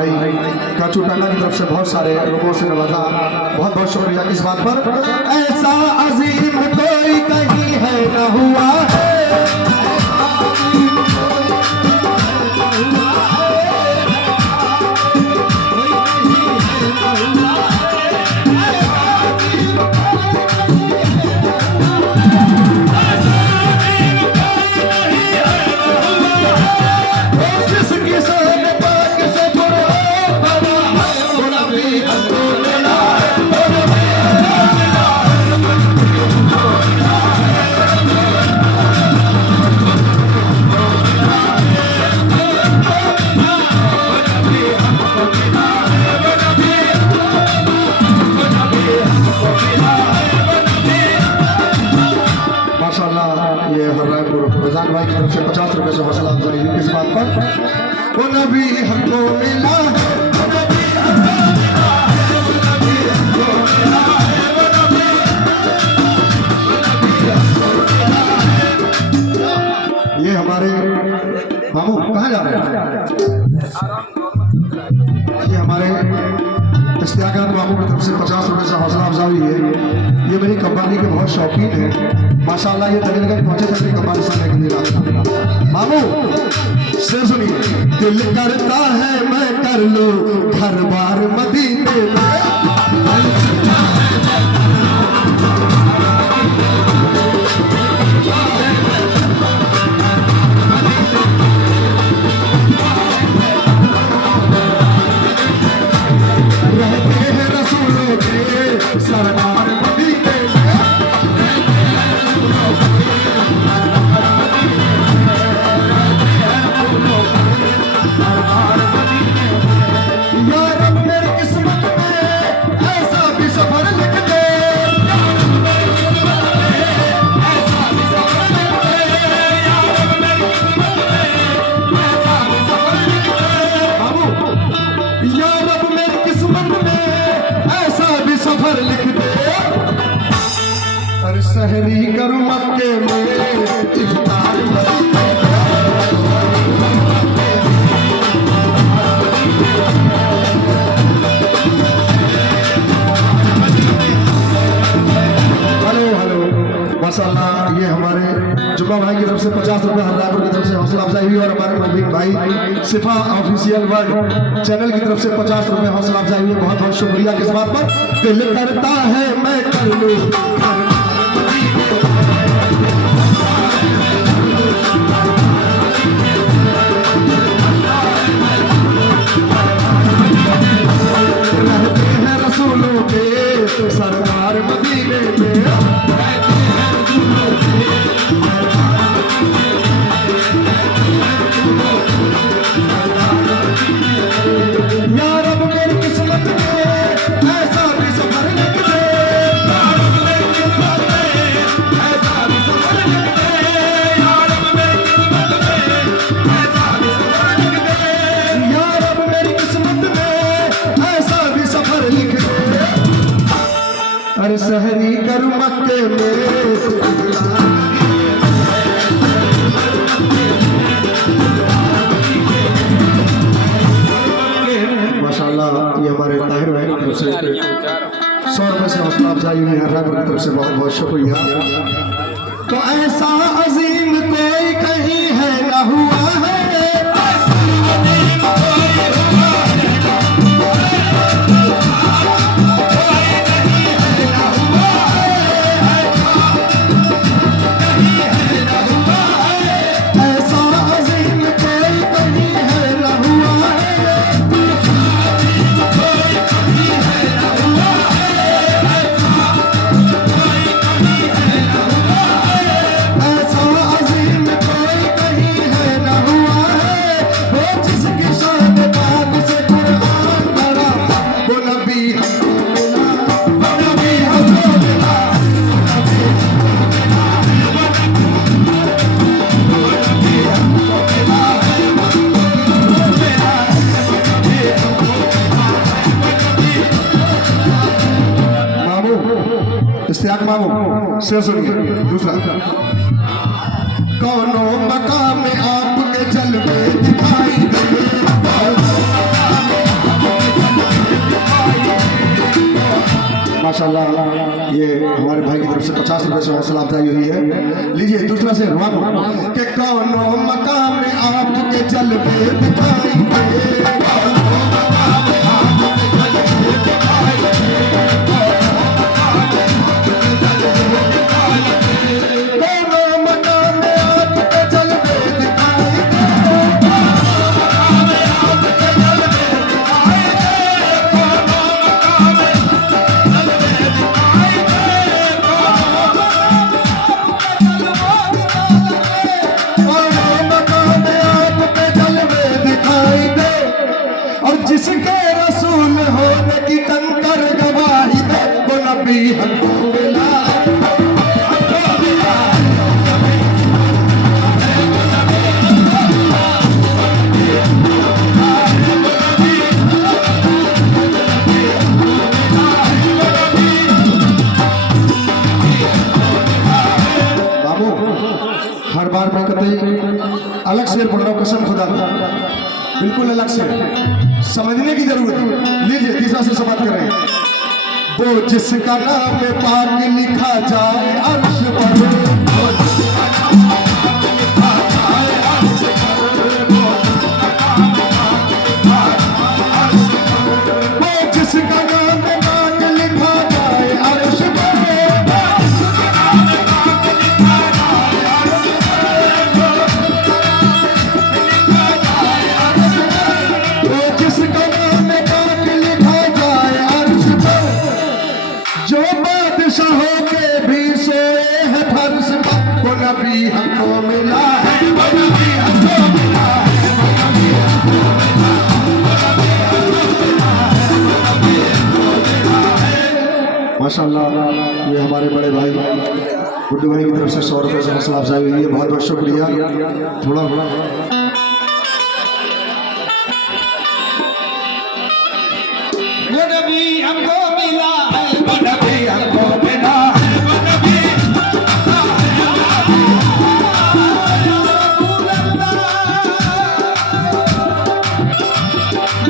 भाई काचू टांगा की तरफ से बहुत सारे लोगों से नवाजा, बहुत बहुत शुक्रिया इस बात पर। ऐसा अजीम कोई कहीं है न हुआ है, ये हररायपुर फैजान भाई की तरफ से 50 रुपए से हौसला अफजाई किस बात पर। वो नबी हमको मिला है, ये हमारे मामू कहाँ जा रहे हैं, ये हमारे इस्तेकात मामू की तरफ से 50 रुपए से हौसला अफजाई है। ये मेरी कव्वाली के बहुत शौकीन है माशाल्लाह, ये दलीलगंज पहुंचे थे अपनी कव्वाली सुनने के लिए। मामू से सुनिए, दिल करता है मैं कर लूं घर बार मदीने में, सहरी करूं मक्के में इफ्तार हेलो माशाल्लाह। ये हमारे जुम्मा भाई की तरफ से 50 रुपए, हररायपुर की तरफ से हौसला अफजाई हुई, और हमारे प्रवीण भाई सिफा ऑफिशियल वर्ल्ड चैनल की तरफ से 50 रुपए हौसला अफजाई हुई। बहुत बहुत शुक्रिया इस बात पर। दिल करता है मैं कर लूं सरकार मदीने में, या रब मेरी किस्मत में ऐसा भी सफर लिख दे, ऐसा भी सफर लिख दे, या रब मेरी किस्मत में ऐसा भी सफर लिख दे, या रब मेरी किस्मत में ऐसा भी सफर लिख दे। अरे सहरी करूं मक्के में, माशाल्लाह। ये हमारे ताहिर भाई की तरफ से 100 रुपए से हौसला अफजाई हुई, हररायपुर की तरफ से बहुत बहुत शुक्रिया। तो ऐसा अजीम कोई कहीं है न हुआ है, इस्तेयाक मामू से सुनिए। दूसरा, कौनो मकाम में आपके जलवे दिखाई दे, माशाल्लाह ये हमारे भाई की तरफ से 50 रुपए से हौसला अफजाई हुई है। लीजिए दूसरा से रुआनो के कौनो मकाम में आपके जलवे दिखाई दे, जिसके रसूल होने की कंकर गवाही दे वो नबी हमको मिला। बाबू हर बार मैं कहते अलग शेर पढ़ रहा हूँ, कसम खुदा बिल्कुल अलग से समझने की जरूरत है। लीजिए तीसरा से बात करें। वो जिसका नाम पाक लिखा जाए अर्श पर, वो जिसका नाम पाक लिखा जाए अर्श पर, जो बादशाहों के भी सोए हैं फर्श पर, वो नबी हमको मिला है, वो नबी हमको मिला है, वो नबी हमको मिला है। माशाल्लाह ये हमारे बड़े भाई गुड्डू भाई की तरफ से 100 रुपये से हौसला अफजाई हुई है, बहुत बहुत शुक्रिया। थोड़ा वो नबी हमको मिला है, वो नबी हमको मिला है, वो नबी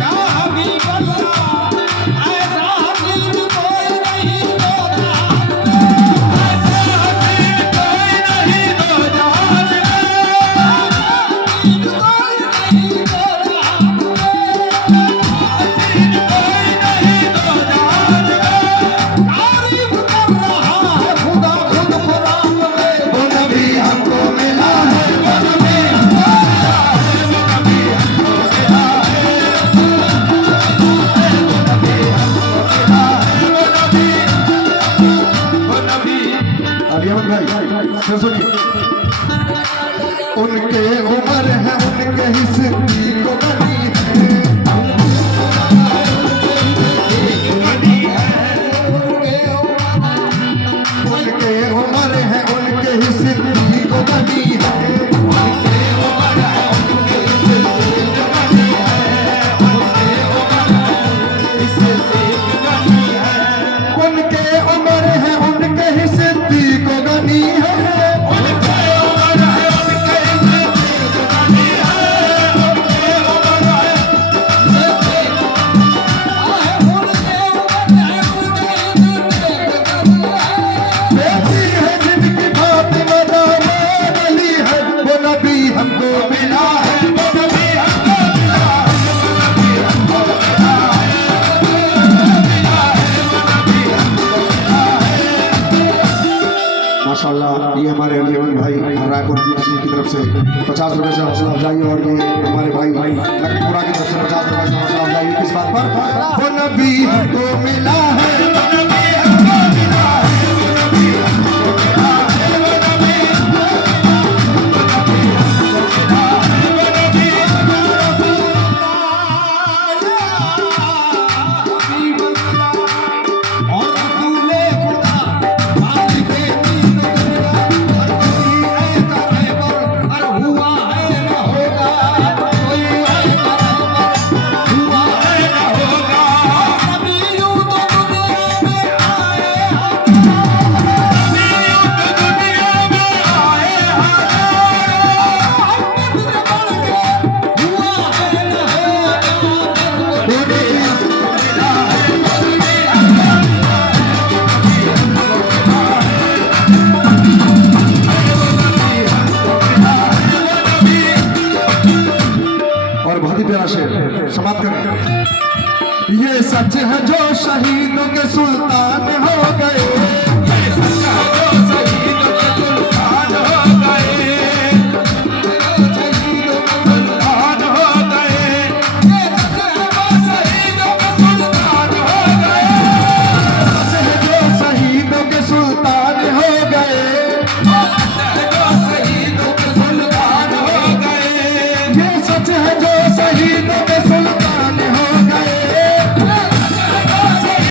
या हबीब अल्लाह, ऐसा हबीब कोई नहीं होता, ऐसा हबीब कोई नहीं दो जहान में, हबीब कोई नहीं होता, उनके उम्र है उनके हिस्से को बनी है, उनके उम्र है उनके हिस्से को बनी है, उनके उम्र है उनके हिस्से को गनी है, हमको मिला है, वो नबी हमको मिला है, वो नबी हमको मिला है। माशाल्लाह ये हमारे अलीमन भाई रायपुर की तरफ से 50 रुपए से हौसला अफजाई, और ये हमारे भाई लखनपुरा की तरफ से 50 रुपए से हौसला अफजाई। किस बात पर? वो नबी हमको मिला है, वो नबी हमको मिला है, वो नबी हमको मिला है, वो नबी हुआ है न होगा, नबी यूं तो दुनिया ये सच है जो शहीदों के सुल्तान हो गए